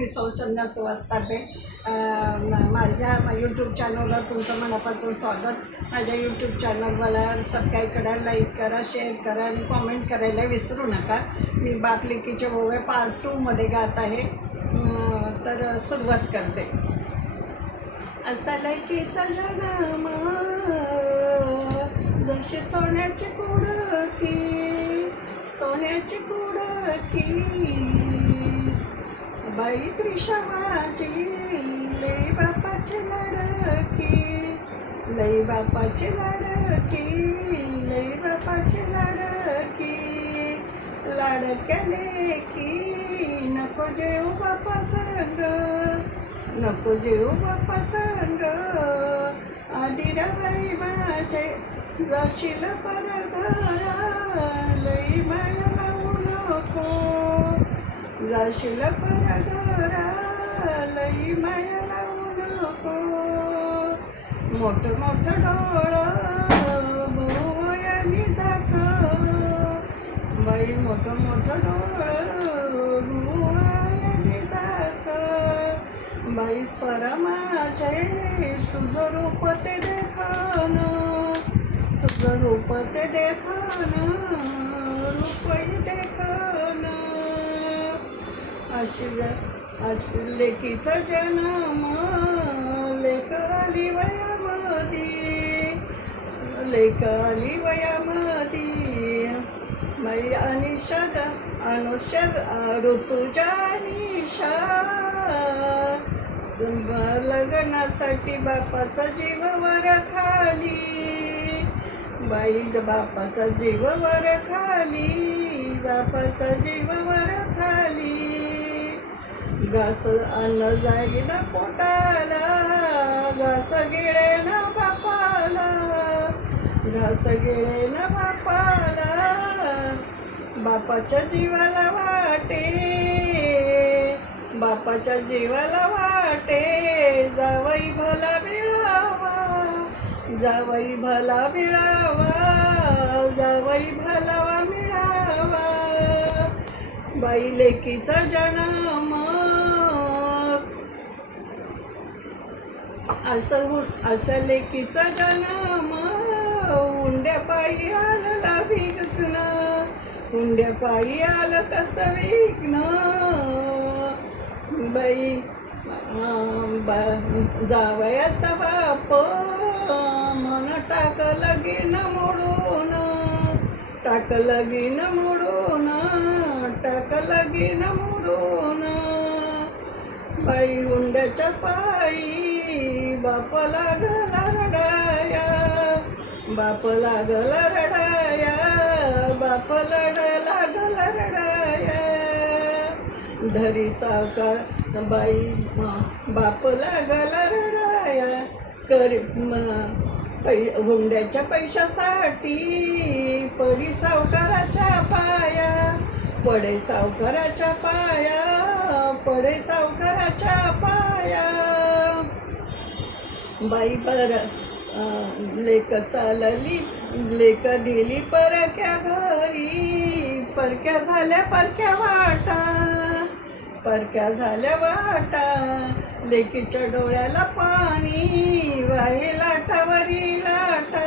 मी सौचंदा सुवास्तापे. माझ्या यूट्यूब चॅनलवर तुमचं मनापासून स्वागत. माझ्या यूट्यूब चॅनलवर सबस्क्राईब करा, लाईक करा, शेअर करा आणि कॉमेंट करायला विसरू नका. मी बाप लेकीचे ओवे पार्ट 2मध्ये गात आहे. तर सुरुवात करते. असा लेकीचा जन्म जशी सोन्याची कुडकी, सोन्याची कुडकी, बाई त्रिशा माझी लई बापाची लाडकी, लई बापाची लाडकी, लई बापाची लाडकी, लाडक्या लेकी नको जेऊ बापा संग, नको जेऊ बापा संग, आदिराबाई माझे जाशील परघरा, लई माया लावू नको, जाशील परघरा, लई माया लावू नको. मोठं मोठं डोळं भुवयानी झाक, बाई मोठं मोठं डोळं भुवयानी झाक, बाई स्वरा माझे तुझं रूप ते देखान, तुझं रूप ते देखान, रूपही देखान. अशी लेकीचा जन्म लेक आली वयामधी, लेक आली वयामधी, बाई अनुष्या ऋतुजा अनिशा, लग्नासाठी बापाचा जीव वर खाली, बाई बापाचा जीव वर खाली, बापाचा जीव वर खाली. घास अन्न जाईना पोटाला, घास गिळे ना बापाला, घास गिळे ना बापाला, बापाच्या जीवाला वाटे, बापाच्या जीवाला वाटे, जावई भला मिळावा, जावई भला मिळावा, जावई भलावा मिळावा. बाई लेकीचा जन्म असं लेकीचा जन्म, हुंड्या पायी आला विकणं, हुंड्या पायी आलं कसं विकणं. बाई जावयाचा बाप मन टाकलं गिन मोडून, टाकलं गिन मोडून, टाकलं गिन मोडून. बाई हुंड्याच्या पायी बाप लागला रडाया, बाप लागला रडाया, बाप लागला रडाया. धरी सावकार बाई बाप लागला रडाया, हुंड्याच्या पैशासाठी पडी सावकाराच्या पाया, पडे सावकाराच्या पाया, पडे सावकाराच्या पाया. बाई लेक चालली, लेक दिली परक्या घरी, परक्या झाल्या परक्या वाटा, परक्या झाल्या वाटा. लेकीच्या डोळ्याला पाणी वाहे लाटावरी लाटा,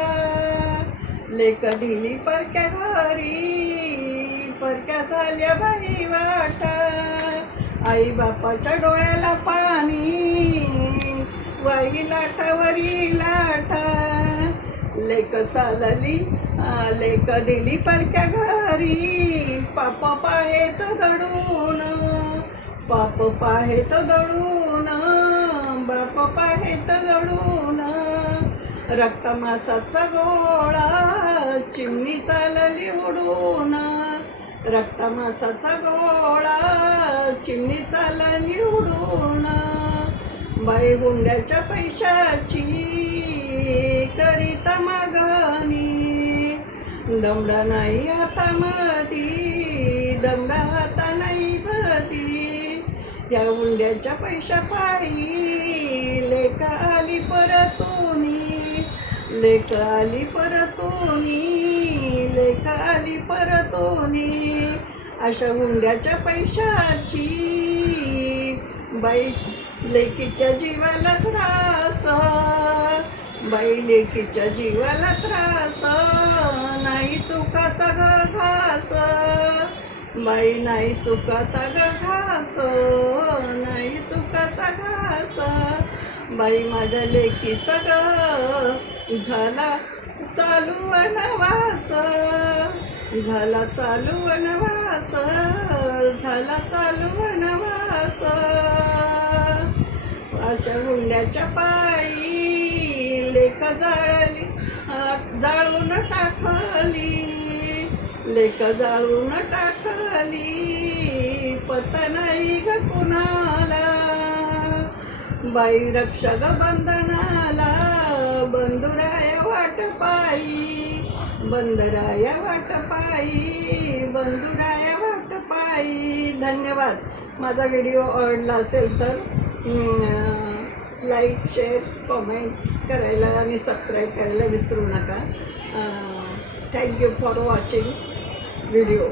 लेक दिली परक्या घरी, परक्या झाल्या बाई वाटा. आई बापाच्या डोळ्याला पाणी वाई लाटावरी लाटा, लेक चालली, लेक दिली परक्या घरी, पाप पाहेत दडून, पाप पाहेत दडून, बाप पाहेत दडून. रक्तमासाचा गोळा चिमणी चालली उडून, रक्तमासाचा गोळा चिमणी चालली उडून. बाई हुंड्याच्या पैशाची करीता मागणी, दमडा नाही हातामधी, दमडा हाता नाही भती. त्या हुंड्याच्या पैशा पायी लेक आली परतूनी, लेक आली परतूनी, लेक आली परतूनी. अशा हुंड्याच्या पैशाची बाई लेकीच्या जीवाला त्रास, बाई लेकीच्या जीवाला त्रास, नाही सुखाचा ग घास, बाई नाही सुखाचा ग घास, नाही सुखाचा घास, बाई माझ्या लेकीचा ग झाला चालू वनवास, झाला चालू वनवास, झाला चालू वनवास, अशा हुंड्याच्या पायी लेक जाळली, जाळून टाकली, लेक जाळून टाकली, पत्ता नाही ग कुणाला, बाई रक्षक बंधनाला, बंधुराया वाट पायी, बंधुराया वाट पायी, बंधुराया वाट पायी. धन्यवाद. माझा व्हिडिओ आवडला असेल तर लाईक, शेअर, कॉमेंट करायला आणि सबस्क्राईब करायला विसरू नका. Thank you for watching video.